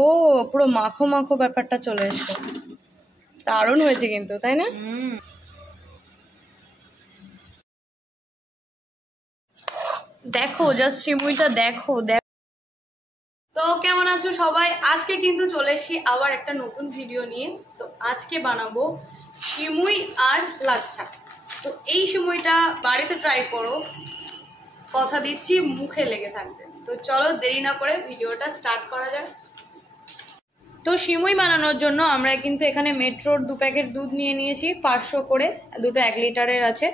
ও পুরো মাখো মাখো ব্যাপারটা চলে এসছে, দারুণ হয়েছে কিন্তু, তাই না? দেখো জাস্ট সিমুইটা দেখো। তো কেমন আছো সবাই? আজকে কিন্তু চলে এসেছি আবার একটা নতুন ভিডিও নিয়ে। তো আজকে বানাবো সিমুই আর লাচ্ছা। তো এই সিমুইটা বাড়িতে ট্রাই করো, কথা দিচ্ছি মুখে লেগে থাকবে। তো চলো দেরি না করে ভিডিওটা স্টার্ট করা যাক। তো সিমুই বানানোর জন্য আমরা কিন্তু এখানে মেট্রোর 2 প্যাকেট দুধ নিয়ে নিয়েছি 500 করে, দুটো 1 লিটারের আছে।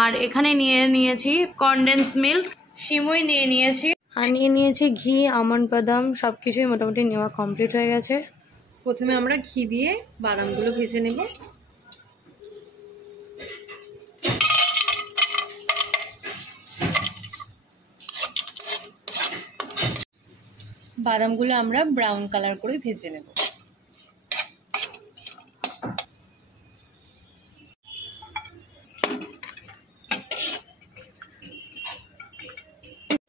আর এখানে নিয়ে নিয়েছি কনডেন্স মিল্ক, সিমুই নিয়ে নিয়েছি, আর নিয়ে নিয়েছি ঘি, আমন্ড বাদাম, সব কিছুই মোটামুটি নেওয়া কমপ্লিট হয়ে গেছে। প্রথমে আমরা ঘি দিয়ে বাদামগুলো ভেজে নেব। বাদামগুলো আমরা ব্রাউন কালার করে ভেজে নেব।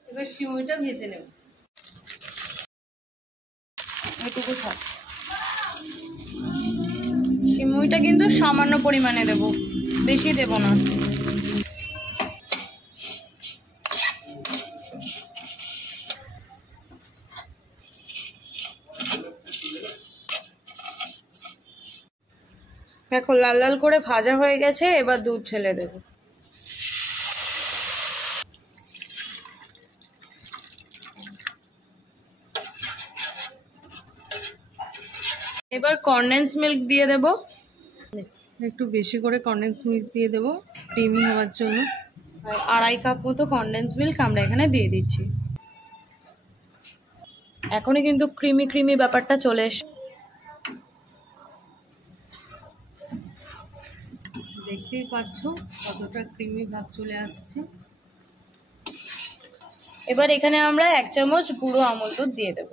এবার সিমুইটা ভেজে নেব। এটুকু থাক। সিমুইটা কিন্তু সামান্য পরিমাণে দেব, বেশি দেব না। দেখো লাল লাল করে ভাজা হয়ে গেছে, এবার দুধ ঢেলে দেব। এবার কনডেন্স মিল্ক দিয়ে দেব, একটু বেশি করে কনডেন্স মিল্ক দিয়ে দেব ক্রিমি হওয়ার জন্য। 2.5 কাপ মতো কনডেন্স মিল্ক আমরা এখানে দিয়ে দিচ্ছি। এখনই কিন্তু ক্রিমি ক্রিমি ব্যাপারটা চলে এসে, দেখতেই পাচ্ছ কতটা ক্রিমি ভাব চলে আসছে। এবার এখানে আমরা 1 চামচ গুঁড়ো আমল দুধ দিয়ে দেব।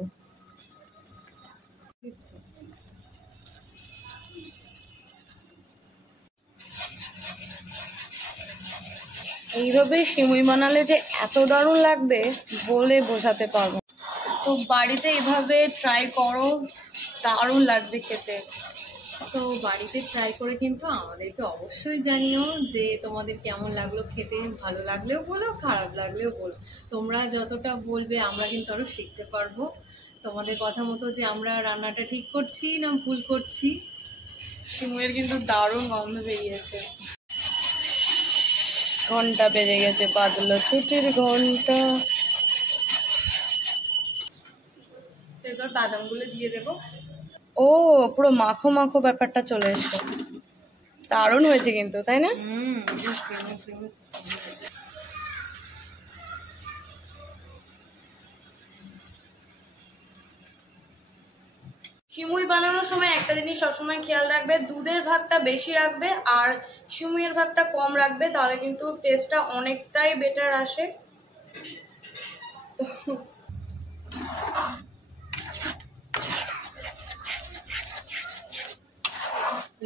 এইভাবে সিমুই বানালে যে এত দারুণ লাগবে বলে বোঝাতে পারবো। তো বাড়িতে এভাবে ট্রাই করো, দারুণ লাগবে খেতে। তো বাড়িতে ট্রাই করে কিন্তু আমাদেরকে অবশ্যই জানিও যে তোমাদের কেমন লাগলো খেতে। ভালো লাগলেও বলো, খারাপ লাগলেও বলো। তোমরা যতটা বলবে আমরা কিন্তু আরও শিখতে পারবো তোমাদের কথা মতো, যে আমরা রান্নাটা ঠিক করছি না ভুল করছি। সিমুইয়ের কিন্তু দারুণ গন্ধ বেরিয়েছে। ঘন্টা বেজে গেছে, বাজলো ছুটির ঘন্টা। তো এবার বাদামগুলো দিয়ে দেবো। ও পুরো মাখো মাখো ব্যাপারটা চলে এসছে, দারুণ হয়েছে কিন্তু, তাই না? সিমুই বানানোর সময় একটা জিনিস সবসময় খেয়াল রাখবে, দুধের ভাগটা বেশি রাখবে আর সিমুইয়ের ভাগটা কম রাখবে, তাহলে কিন্তু টেস্টটা অনেকটাই বেটার আসে।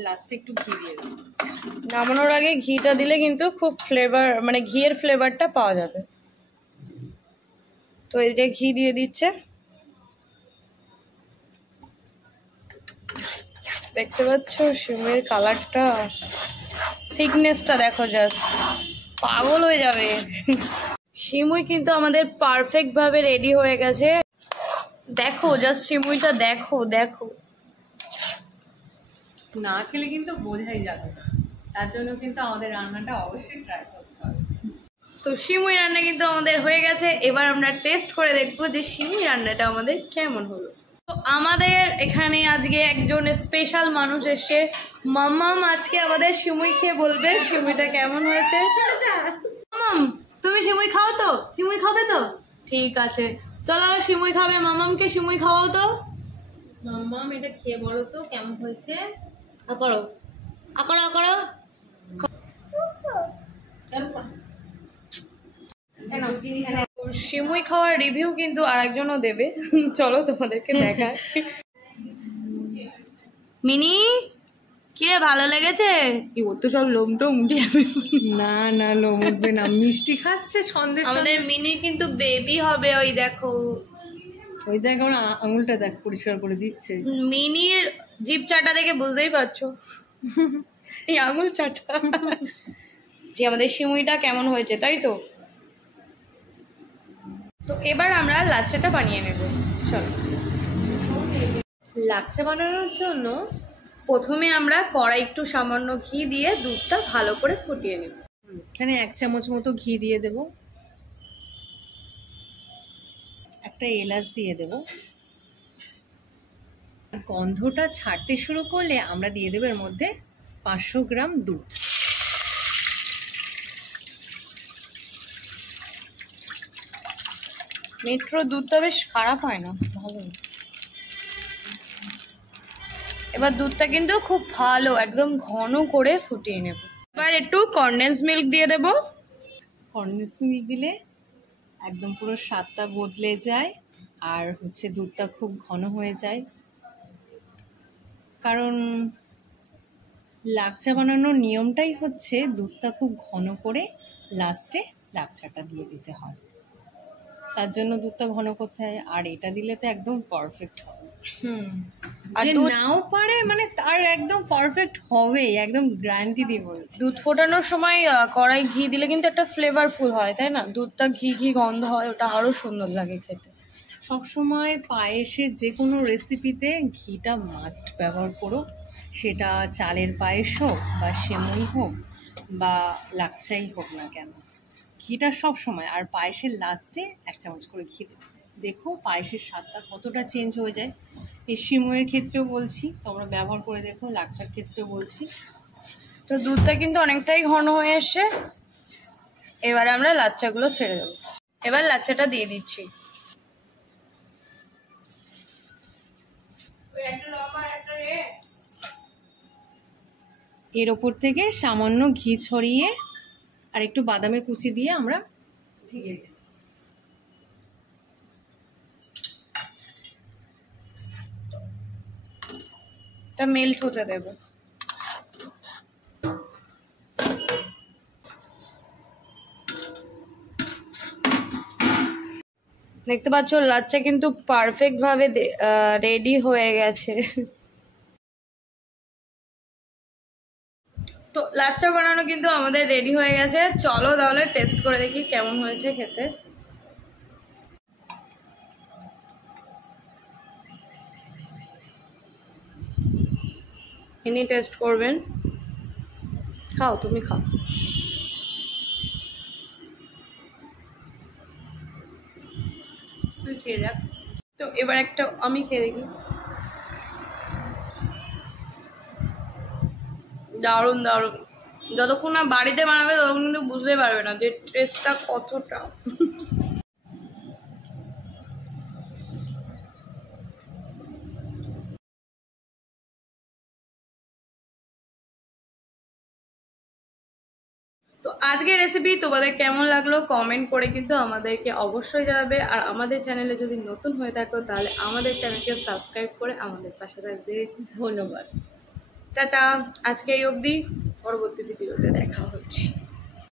লাস্টে একটু ঘি দিয়ে দেবো। নামানোর আগে ঘিটা দিলে কিন্তু খুব ফ্লেভার, মানে ঘিয়ের ফ্লেভারটা পাওয়া যাবে। তো এই যে ঘি দিয়ে দিচ্ছে, দেখতে পাচ্ছ সিমুইয়ের কালারটা, থিকনেসটা দেখো, জাস্ট পাগল হয়ে যাবে। সিমুই কিন্তু আমাদের পারফেক্ট ভাবে রেডি হয়ে গেছে। দেখো জাস্ট সিমুইটা দেখো। না খেলে কিন্তু বোঝাই যাবে না, তার জন্য কিন্তু আমাদের রান্নাটা অবশ্যই ট্রাই করতে হবে। তো সিমুই রান্না কিন্তু আমাদের হয়ে গেছে। এবার আমরা টেস্ট করে দেখবো যে সিমুই রান্নাটা আমাদের কেমন হলো। তো আমাদের এখানে আজকে একজন স্পেশাল মানুষ এসে, মাম্মাম আজকে আমাদের সিমুই খেয়ে বলবে সিমুইটা কেমন হয়েছে। মাম্মাম তুমি সিমুই খাও তো? সিমুই খাবে তো? ঠিক আছে, চলো সিমুই খাবে। মাম্মামকে সিমুই খাওয়াও তো। মাম্মাম এটা খেয়ে বলো তো কেমন হয়েছে। আকড়ো আকড়ো আকড়ো। সিমুই খাওয়ার রিভিউ কিন্তু আরেকজনও দেবে, চলো তোমাদেরকে দেখায়। মিনি কি ভালো লেগেছে? কি ওর তো সব লোমটা উঠে যাবে। না না লোম উঠবে না, মিষ্টি খাচ্ছে সন্দেশ। আমাদের মিনি কিন্তু বেবি হবে, ওই দেখো ওই দেখ আমার আঙুলটা দেখ পরিষ্কার করে দিচ্ছে। মিনির জিভ চাটা দেখে বুঝতেই পারছো এই আঙুল চাটা যে আমাদের সিমুইটা কেমন হয়েছে, তাই তো। তো এবার আমরা লাচ্চাটা বানিয়ে নেব। চলো। লাচ্ছা বানানোর জন্য প্রথমে আমরা কড়াই একটু সামান্য ঘি দিয়ে দুধটা ভালো করে ফুটিয়ে নেব। এখানে 1 চামচ মতো ঘি দিয়ে দেব, একটা এলাচ দিয়ে দেব। গন্ধটা ছাড়তে শুরু করলে আমরা দিয়ে দেব এর মধ্যে 500 গ্রাম দুধ। মেট্রো দুধটা বেশ খারাপ হয় না, ভালো। এবার দুধটা কিন্তু খুব ভালো একদম ঘন করে ফুটিয়ে নেব। এবার একটু কনডেন্স মিল্ক দিয়ে দেব। কনডেন্স মিল্ক দিলে একদম পুরো স্বাদটা বদলে যায় আর হচ্ছে দুধটা খুব ঘন হয়ে যায়। কারণ লাচ্ছা বানানোর নিয়মটাই হচ্ছে দুধটা খুব ঘন করে লাস্টে লাচ্ছাটা দিয়ে দিতে হয়, তার জন্য দুধটা ঘন করতে হয়। আর এটা দিলে তো একদম পারফেক্ট হবে। আর যে নাও পারে মানে তার একদম পারফেক্ট হবে, একদম গ্যারান্টি দিয়ে বলছি। দুধ ফোটানোর সময় কড়াই ঘি দিলে কিন্তু একটা ফ্লেভারফুল হয়, তাই না? দুধটা ঘি ঘি গন্ধ হয়, ওটা আরো সুন্দর লাগে খেতে। সবসময় পায়েসের যে কোনো রেসিপিতে ঘিটা মাস্ট ব্যবহার করো, সেটা চালের পায়েস হোক বা সেমই হোক বা লাচ্চাই হোক না কেন, ঘিটা সব সময়। আর পায়েসের লাস্টে 1 চামচ করে ঘি দেবে, দেখো পায়েসের স্বাদটা কতটা চেঞ্জ হয়ে যায়। এই সিমুইয়ের ক্ষেত্রেও বলছি, তোমরা ব্যবহার করে দেখো, লাচ্চার ক্ষেত্রেও বলছি। তো দুধটা কিন্তু অনেকটাই ঘন হয়ে এসে এবারে আমরা লাচ্চাগুলো ছেড়ে দেবো। এবার লাচ্চাটা দিয়ে দিচ্ছি। এর ওপর থেকে সামান্য ঘি ছড়িয়ে আর একটু বাদামের কুচি দিয়ে আমরা ঢেকে দিই। এটা মেল্ট হতে দেবো। দেখতে পাচ্ছ লাচ্চা কিন্তু পারফেক্ট ভাবে রেডি হয়ে গেছে। তো লাচ্চা বানানো কিন্তু আমাদের রেডি হয়ে গেছে। চলো তাহলে টেস্ট করে দেখি কেমন হয়েছে খেতে। ইনি টেস্ট করবেন। খাও, তুমি খাও। তুই খেয়ে যাক। তো এবার একটা আমি খেয়ে দেখি। দারুণ দারুণ। যতক্ষণ না বাড়িতে বানাবে ততক্ষণ কিন্তু বুঝতে পারবে না যে টেস্টটা কতটা। তো আজকের রেসিপি তোমাদের কেমন লাগলো কমেন্ট করে কিন্তু আমাদেরকে অবশ্যই জানাবে। আর আমাদের চ্যানেলে যদি নতুন হয়ে থাকো তাহলে আমাদের চ্যানেলকে সাবস্ক্রাইব করে আমাদের পাশে থাকবে। ধন্যবাদ। টাটা। আজকে এই অবধি, পরবর্তী ভিডিওতে দেখা হচ্ছে।